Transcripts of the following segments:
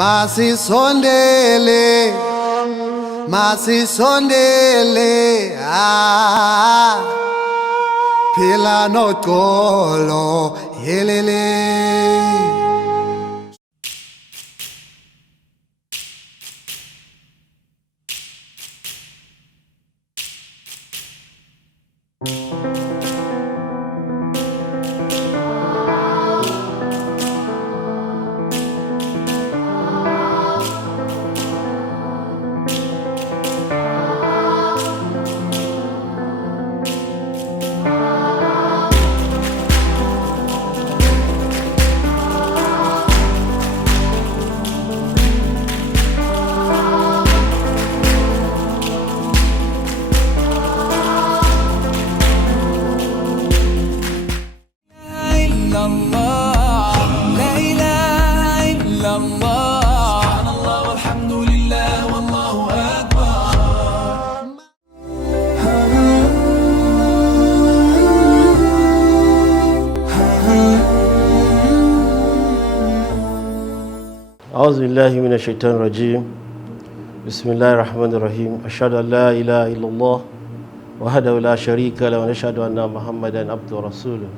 Masisondele, phila noxolo yelele. أعوذ بالله من الشيطان الرجيم بسم الله الرحمن الرحيم أشهد أن لا إله إلا الله وحده لا شريك له ونشهد أن محمدا عبده ورسوله.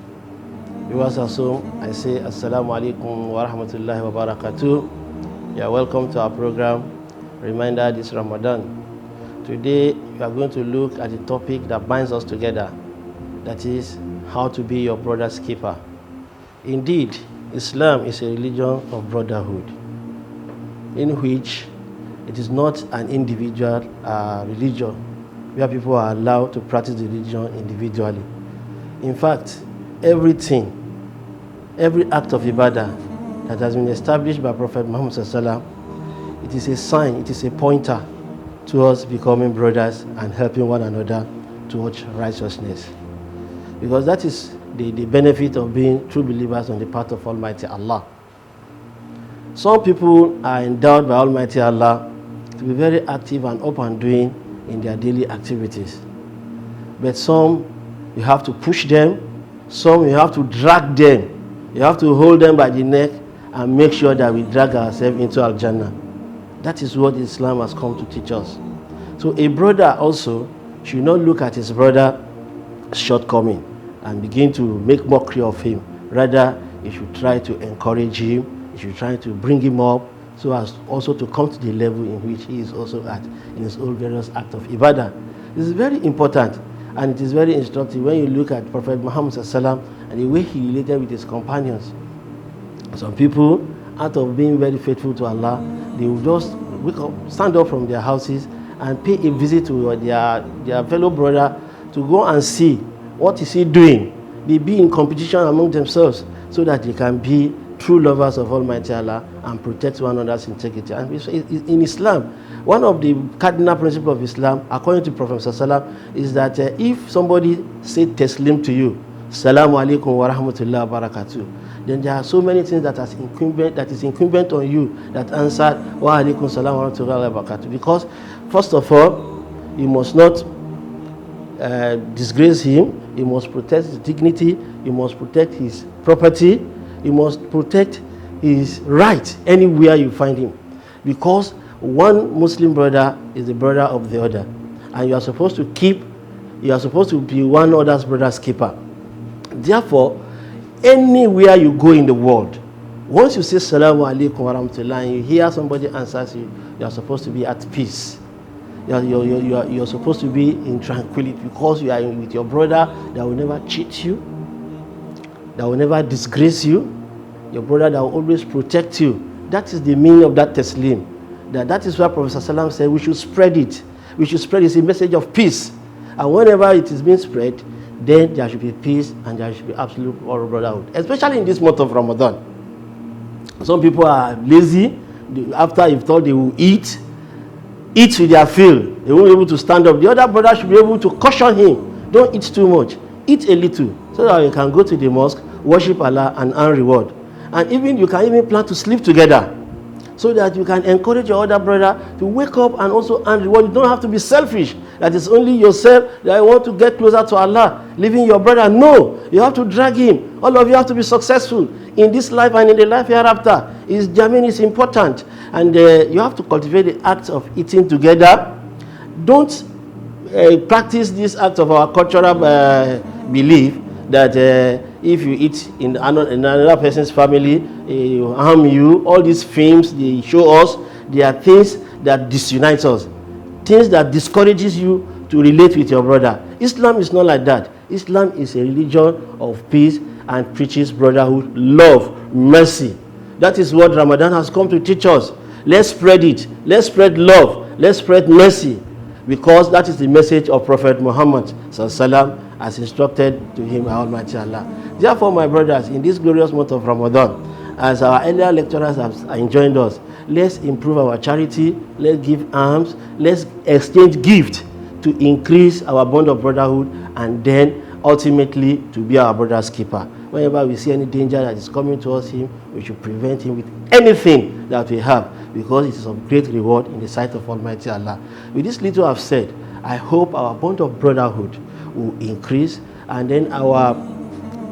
Viewers at home, I say As-salaam alaykum wa rahmatullahi wa barakatuh. You are welcome to our program Reminder this Ramadan. Today we are going to look at the topic that binds us together, that is how to be your brother's keeper. Indeed, Islam is a religion of brotherhood, in which it is not an individual religion where people are allowed to practice the religion individually. In fact, every act of ibadah that has been established by Prophet Muhammad sallallahu alaihi wasallam, it is a sign, it is a pointer towards becoming brothers and helping one another towards righteousness. Because that is the benefit of being true believers on the part of Almighty Allah. Some people are endowed by Almighty Allah to be very active and up and doing in their daily activities. But some, you have to push them. Some, you have to drag them. You have to hold them by the neck and make sure that we drag ourselves into Al-Jannah. That is what Islam has come to teach us. So a brother also should not look at his brother's shortcoming and begin to make mockery of him. Rather, he should try to encourage him. You should try to bring him up so as also to come to the level in which he is also at in his own various acts of ibadah. This is very important, and it is very instructive when you look at Prophet Muhammad sallallahu alaihi wasallam and the way he related with his companions. Some people, out of being very faithful to Allah, they will just wake up, stand up from their houses and pay a visit to their fellow brother to go and see what is he doing. They be in competition among themselves so that they can be true lovers of Almighty Allah and protect one another's integrity. And in Islam, one of the cardinal principles of Islam, according to Prophet sallallahu alaihi wasallam, is that if somebody say taslim to you, Assalamu alaykum wa rahmatullahi wa barakatuh, then there are so many things that is incumbent on you that answered wa alaykum salam wa rahmatullahi wa barakatuh. Because first of all, you must not disgrace him. You must protect his dignity. You must protect his property. You must protect his right anywhere you find him. Because one Muslim brother is the brother of the other. And you are supposed to be one other's brother's keeper. Therefore, anywhere you go in the world, once you say Assalamu alaykum wa rahmatullah and you hear somebody answers you, you are supposed to be at peace. You're supposed to be in tranquility because you are with your brother that will never cheat you, that will never disgrace you, your brother that will always protect you. That is the meaning of that taslim. That is why Prophet ﷺ said we should spread it. We should spread it. It's a message of peace. And whenever it is being spread, then there should be peace and there should be absolute brotherhood. Especially in this month of Ramadan. Some people are lazy. After Iftar, they will eat with their fill. They won't be able to stand up. The other brother should be able to caution him. Don't eat too much. Eat a little so that you can go to the mosque, worship Allah and earn reward. And even you can even plan to sleep together so that you can encourage your other brother to wake up and also earn reward. You don't have to be selfish. That is only yourself that you want to get closer to Allah, leaving your brother. No, you have to drag him. All of you have to be successful in this life and in the life hereafter. Jamin is important. And you have to cultivate the act of eating together. Don't practice this act of our cultural belief that if you eat in another person's family, harm you. All these films they show us, they are things that disunite us, things that discourages you to relate with your brother. Islam is not like that. Islam is a religion of peace and preaches brotherhood, love, mercy. That is what Ramadan has come to teach us. Let's spread it. Let's spread love. Let's spread mercy, because that is the message of Prophet Muhammad As-salaam, as instructed to him by Almighty Allah. Therefore, my brothers, in this glorious month of Ramadan, as our earlier lecturers have enjoined us, let's improve our charity, let's give alms, let's exchange gifts to increase our bond of brotherhood, and then ultimately to be our brother's keeper. Whenever we see any danger that is coming towards him, we should prevent him with anything that we have, because it is of great reward in the sight of Almighty Allah. With this little I've said, I hope our bond of brotherhood will increase, and then our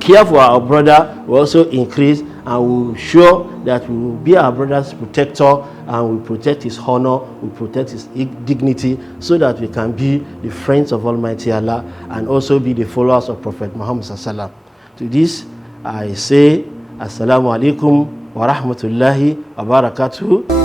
care for our brother will also increase, and we will sure that we will be our brother's protector, and we protect his honor, we protect his dignity, so that we can be the friends of Almighty Allah and also be the followers of Prophet Muhammad Sallallahu. To this I say As-salaam alaykum wa rahmatullahi wa barakatuh.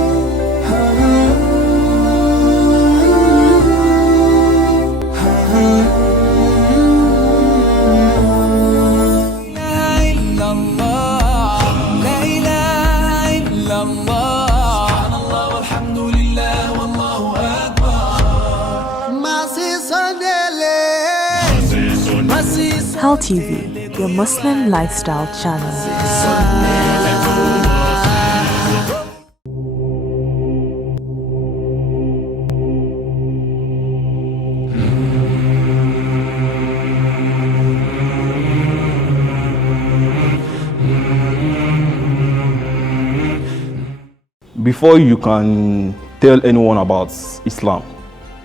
Haltv, your Muslim lifestyle channel. Before you can tell anyone about Islam,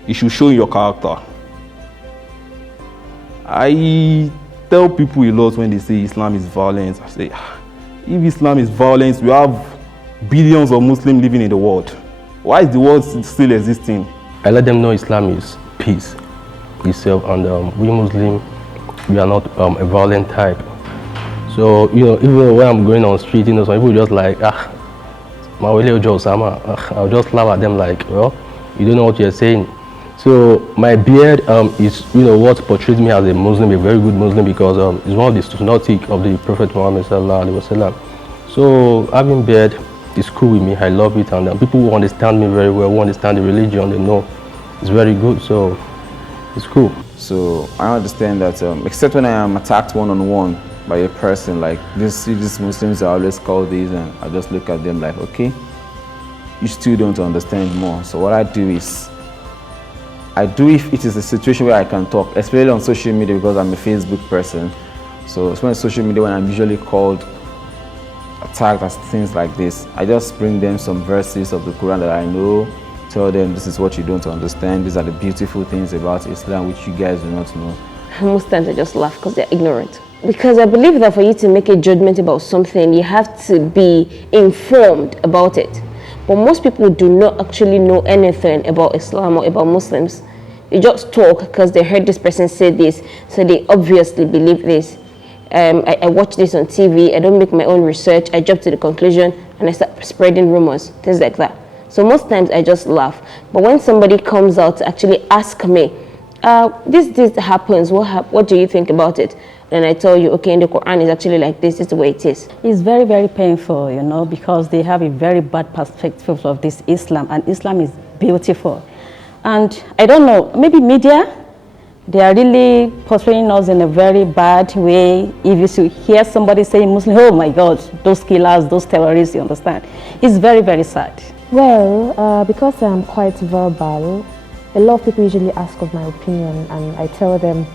you should show your character. I tell people a lot when they say Islam is violence. I say, if Islam is violence, we have billions of Muslims living in the world. Why is the world still existing? I let them know Islam is peace itself, and we Muslims, we are not a violent type. So, even when I'm going on the street, some people just like, I'll just laugh at them like, well, you don't know what you're saying. So my beard is, what portrays me as a Muslim, a very good Muslim, because it's one of the sunnatic of the Prophet Muhammad sallallahu alaihi wasallam. So having beard is cool with me. I love it, and people who understand me very well, who understand the religion, they know it's very good. So it's cool. So I understand that, except when I am attacked one-on-one by a person, like these Muslims are always called these, and I just look at them like, okay, you still don't understand more. So what I do is, if it is a situation where I can talk, especially on social media, because I'm a Facebook person. So it's when social media, when I'm usually called, attacked as things like this, I just bring them some verses of the Quran that I know, tell them this is what you don't understand, these are the beautiful things about Islam which you guys do not know. Most times I just laugh because they're ignorant. Because I believe that for you to make a judgment about something, you have to be informed about it. But most people do not actually know anything about Islam or about Muslims. They just talk because they heard this person say this, so they obviously believe this. I watch this on TV, I don't make my own research, I jump to the conclusion and I start spreading rumors, things like that. So most times I just laugh. But when somebody comes out to actually ask me, this happens, what do you think about it? And I tell you, okay, in the Quran is actually like this is the way it is. It's very, very painful, because they have a very bad perspective of this Islam, and Islam is beautiful. And I don't know, maybe media, they are really portraying us in a very bad way. If you should hear somebody saying Muslim, oh my God, those killers, those terrorists, you understand? It's very, very sad. Well, because I'm quite verbal, a lot of people usually ask of my opinion, and I tell them,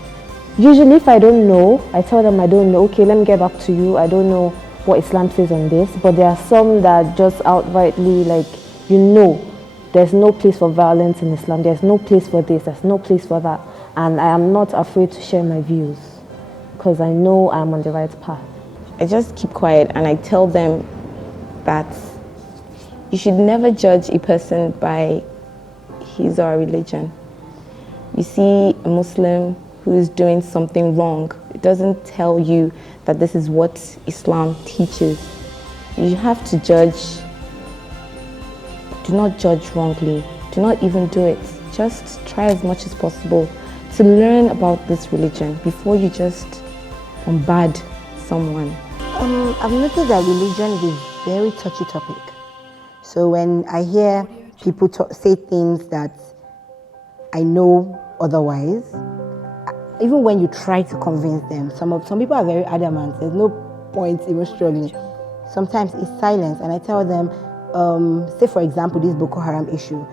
usually if I don't know, I tell them I don't know. Okay, let me get back to you. I don't know what Islam says on this. But there are some that just outrightly there's no place for violence in Islam. There's no place for this. There's no place for that. And I am not afraid to share my views because I know I'm on the right path. I just keep quiet and I tell them that You should never judge a person by his or her religion. You see a Muslim who is doing something wrong, it doesn't tell you that this is what Islam teaches. You have to judge. Do not judge wrongly. Do not even do it. Just try as much as possible to learn about this religion before you just bombard someone. I've noticed that religion is a very touchy topic. So when I hear people say things that I know otherwise, even when you try to convince them, some people are very adamant. There's no point even struggling. Sometimes it's silence, and I tell them, say for example, this Boko Haram issue.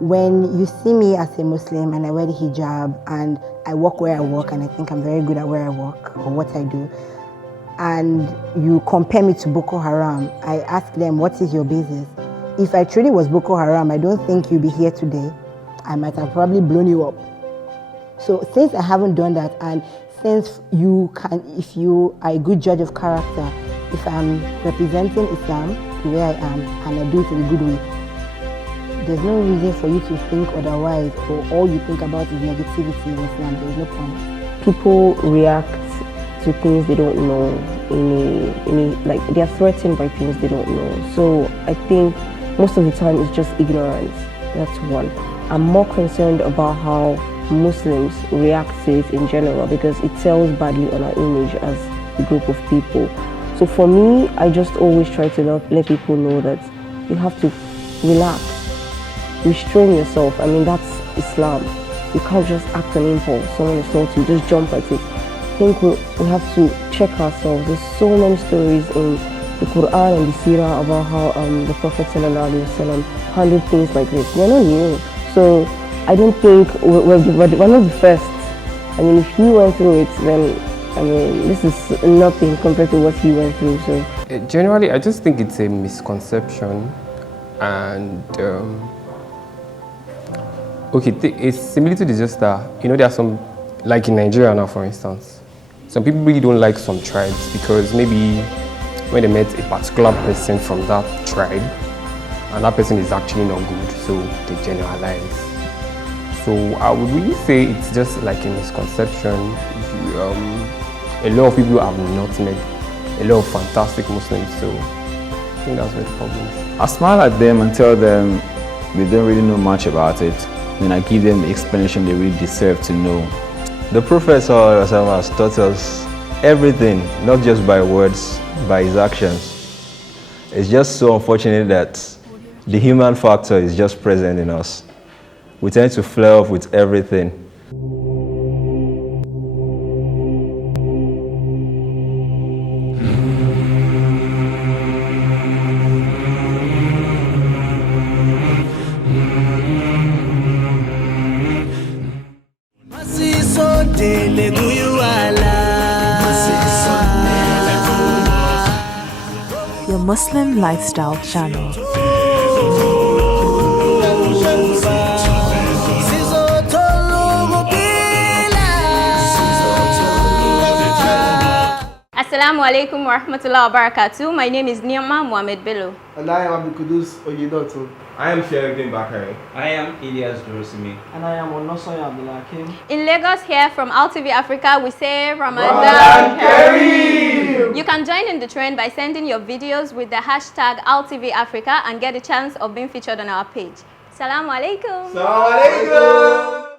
When you see me as a Muslim and I wear the hijab and I walk where I walk and I think I'm very good at where I walk or what I do, and you compare me to Boko Haram, I ask them, what is your basis? If I truly was Boko Haram, I don't think you'd be here today. I might have probably blown you up. So since I haven't done that, and since if you are a good judge of character, if I'm representing Islam the way I am and I do it in a good way, there's no reason for you to think otherwise, or all you think about is negativity in Islam. There's no point. People react to things they don't know, like they are threatened by things they don't know. So I think most of the time it's just ignorance. That's one. I'm more concerned about how Muslims react to it in general, because it tells badly on our image as a group of people. So for me, I just always try to let people know that you have to relax, restrain yourself. I mean, that's Islam. You can't just act on impulse. Someone assaults you, just jump at it. I think we have to check ourselves. There's so many stories in the Quran and the Seerah about how the Prophet ﷺ handled things like this. They're not new. So I don't think we're not the first. I mean, if he went through it, then I mean, this is nothing compared to what he went through. So generally, I just think it's a misconception, and okay, it's similitude is just that, you know, there are some, like in Nigeria now, for instance, some people really don't like some tribes because maybe when they met a particular person from that tribe, and that person is actually not good, so they generalize. So I would really say it's just like a misconception. A lot of people have not met a lot of fantastic Muslims, so I think that's where the problem is. I smile at them and tell them they don't really know much about it. Then I give them the explanation they really deserve to know. The Prophet ﷺ has taught us everything, not just by words, by his actions. It's just so unfortunate that the human factor is just present in us. We tend to flare up with everything. Your Muslim Lifestyle Channel. As-salaam alaykum wa rahmatullahi wa barakatuh. My name is Niyama Mohamed Bello. And I am Kudus Oyedoto. I am Sherifdin Bakari. I am Ilyas Dorosimi. And I am Onosoya Abdulakim. In Lagos here from Haltv Africa, we say Ramadan Kareem. You can join in the trend by sending your videos with the hashtag Haltv Africa and get a chance of being featured on our page. Assalamu alaikum. Assalamu alaikum.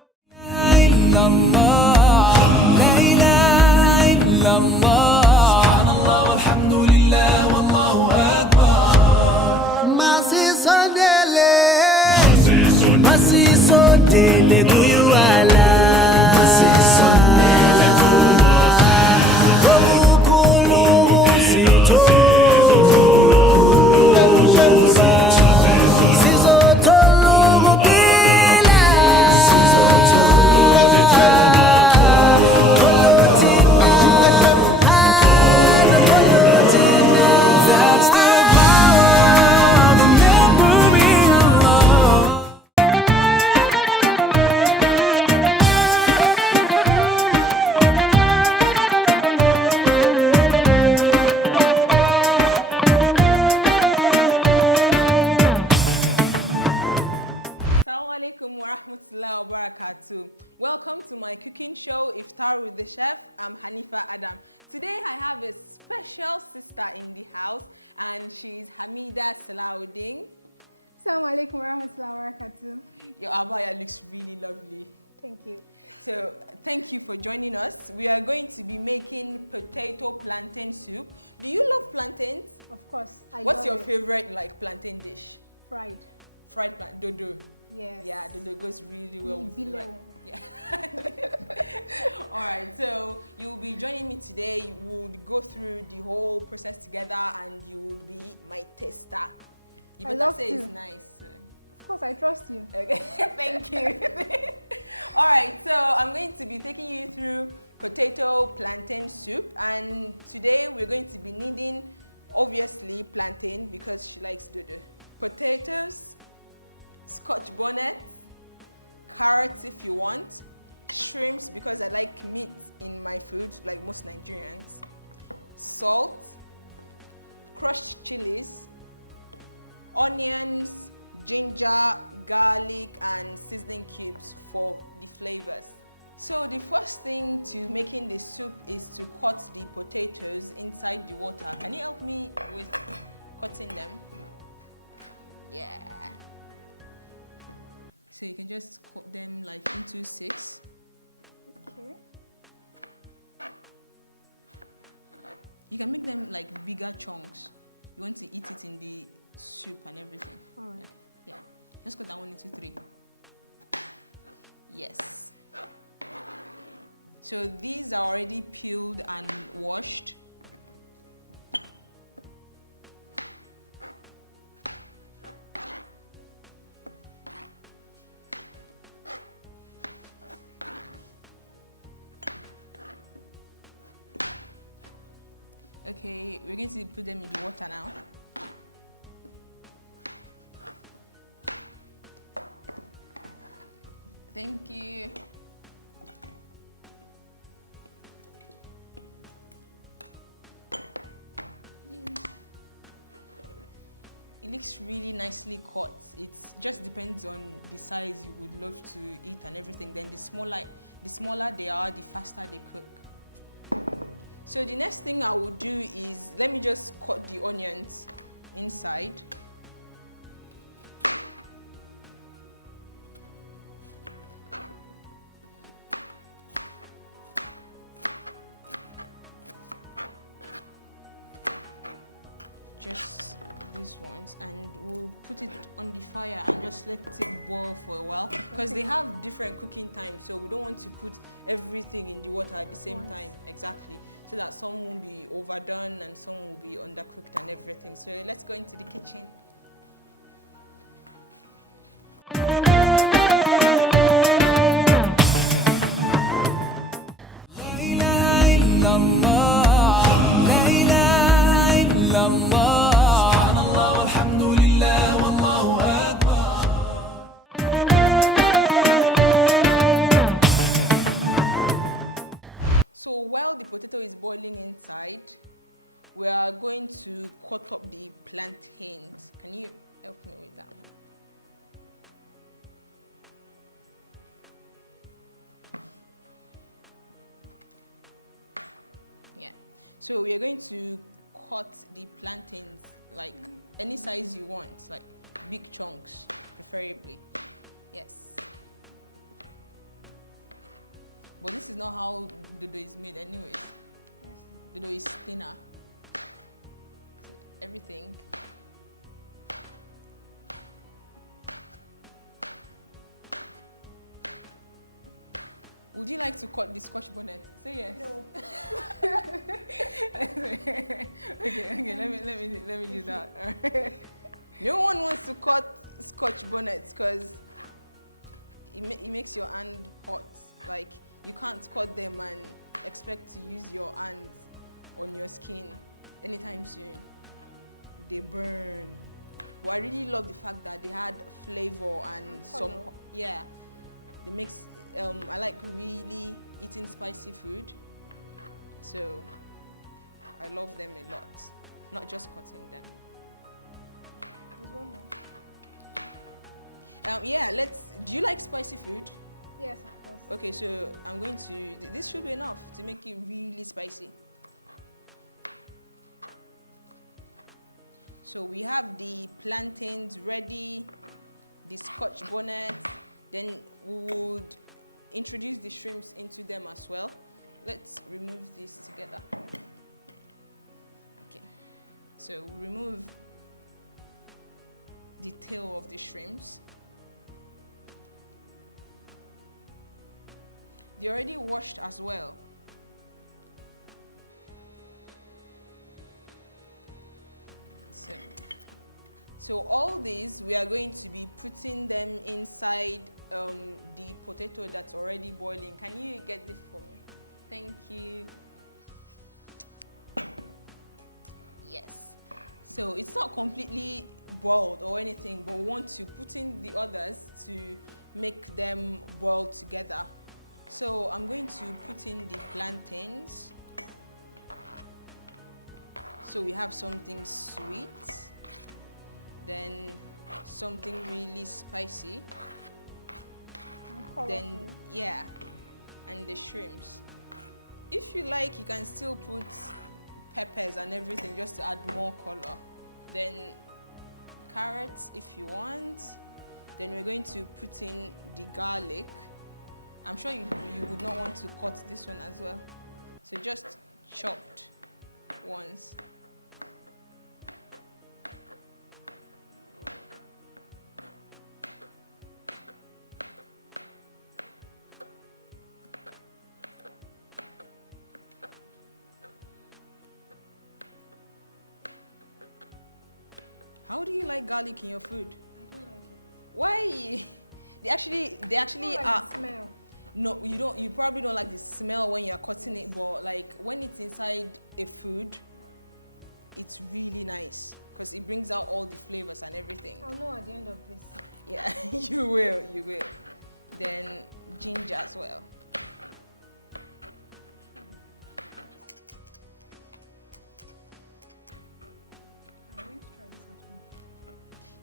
That's the power of a memory. Alaikum wa rahmatullahi wa barakatuh. Welcome to my cooking show, Iftar with the Chef. I'm Hanifa Adam. Today I have a special sister in the house and she's Hamida Salahuddin. Assalamu alaikum wa rahmatullahi wa barakatuh. Your abaya looks really lovely. Thank you. So thank you for joining us. We are going to be making potato plantain soup. Do you love plantains? Of course. What's your favorite like dish? Fried. Fried plant, dodo. Yes. Yeah, dodo goes really well with below. yeah. All right, so you'll be joining me today. We'll go through the whole process together and you will be my tester. You better say it's nice. Of course, I trust you. Okay, thank you. All right, so I'm going to be taking you through potato plantain soup, and today we're going to be needing, obviously, plantain because she likes dodo. Potatoes, scotch bonnet, carrots if you want, shrimps because I like meat in my food like most Nigerians, salt, crushed chilies, onions, ginger, garlic and seasoning cubes for the flavors. So the first thing to making the soup is to cut the potatoes inside the water. Can you help me with cutting them? Yeah. So you can just cut them like into 6. Okay. You can make them like bigger chunks. You want to eat it in the soup and everything. All right. Yeah. Let's cut that one into 3. Yes. So these are already peeled and washed. Okay, we're going to put them in the water now. Thank you. It looks really nicely cut. It just depends on the size you would love to eat and everything. Then the smaller they are, the faster they cook. So the next thing I will do is, let me just cut the onions inside. Just these ones, and we'll put it on the fire and just let it boil for a while because they have different cooking times, so we don't want to put everything in the water at the same time. Exactly, so that some will be overdone and some will be undercooked and everything. So let's go into the kitchen. So while the potato is boiling inside, we are going to cut up the plantains. Can you help me with that? Yeah. So we are going to cut the plantains like any size you want, like big chunks, preferably. Yes. But this is not how dodo is made anyways. Yes. Dodo is thinner. So everything. Would you like to cut the scotch bonnet? Say yes. No. okay, let me do that. No one wants to cut scotch bonnets because it makes your hand hot. Like, you can't cut them and expect to use your hands on your skin anytime soon. They burn. But I really love the fact that they had flavor and some, yeah, they makes, I like really eating spicy food. So I love them a lot, not just cutting them. There's one more. Yeah, do you like spicy food? Yes, of course. Okay, so I'm going to, this should be enough to make it really spicy. So we have the plantains ready, the scotch bonnet, then we would introduce the shrimps into them as well. Let's remove this together. Okay, so we remove the tail of the shrimps. They're already washed as well. So all these, we are going to be putting them inside the potato that's already boiling. Can you get this for me? Thank you. Yes. So it's not completely boiled or anything, but we want to put in the others to make them boil together. So I'm going to put in the plantains. So we have something sweet, then something really spicy, then yeah, and the shrimps. If you like, you can still put peppers and everything just to add more color. Then carrots if you want. Then we're going to put in the garlic. I'm sure you would not want to cut this one as well. So just chopped ones. How do you like garlic in your food? I don't like it. Why? They actually are. The smell. No, you don't. You probably don't like the smell when you're cutting it, but like when it's inside a food, it's really nice because it brings out all the flavors and everything. I'll know at the end of this. Yeah, you will. You will. Then ginger as well.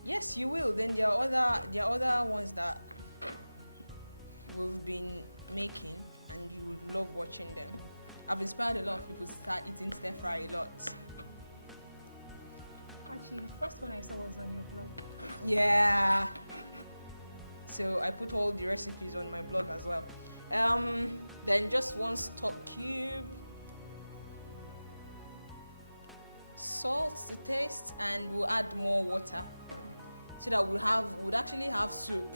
Yes, you will. Then there are other ones that we've been making, and you would love watching them. I've inspired a lot of people to start eating stir fry a lot. Actually, the first one I saw was on your blog. Yeah. So I put all the recipes on my blog as well. Then just one stock cube, salt to taste, and we'll add more water so that we'll actually have soup.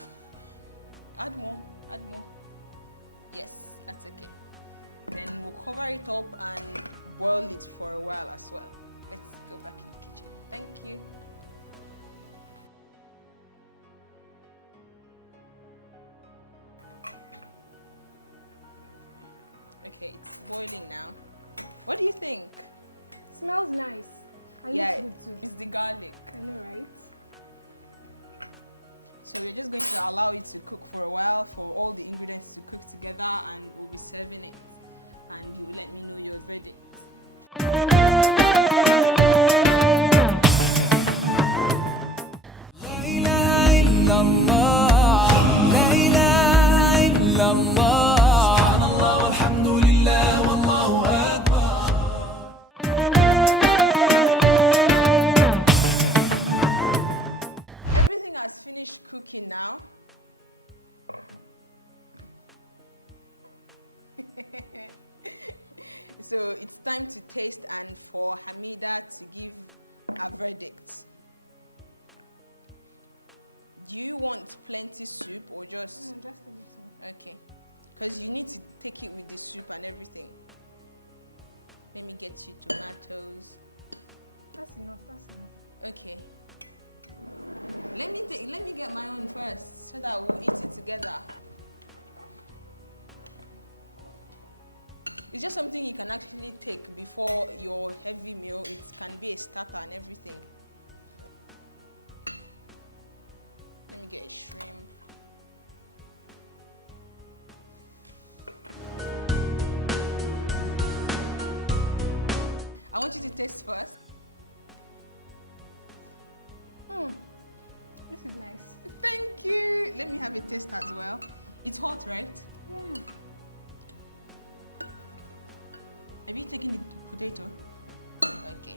Add more. Yes, that's okay. Then we'll cover it up and boil it for a while as well. Let's go back in the kitchen. Thank you. Okay, it's boiling now. What do you think? Smells nice. And yeah, looks good too. It's the garlic. I know, right? So we're just going to allow it to cook for a while, for all the ingredients to cook together, and we'll be serving it. And you let me know your verdict. Finished cooking now. So it's time to taste and for Hamida to give a verdict. Do you want plenty soup or just? No, just a little. Okay, because you need to take it with the soup and everything. Let me get you tomatoes. That's enough. Okay. Let me get my own first so that we'll eat it together. It's just something you can actually take before your heavy meal. It can be a starter and everything. Let me get a shrimp. I want you to taste first. This is nice. Thank you. let me have a taste as well. It's hot, right? Yeah. Have you taken the potato? Okay.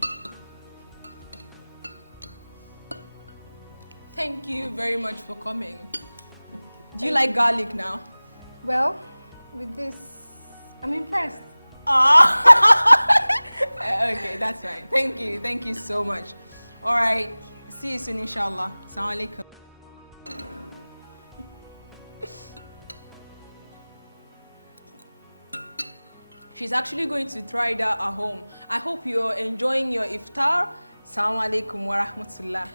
Thank you very much for coming. Do you like garlic now? Well, with this, I'm impressed. Okay, that's fine. Thank you so much. All right, see you soon, inshallah. Assalamu alaikum. She's actually going to try that at home. I hope you're enjoying your iftar. Assalamu alaikum wa rahmatullah.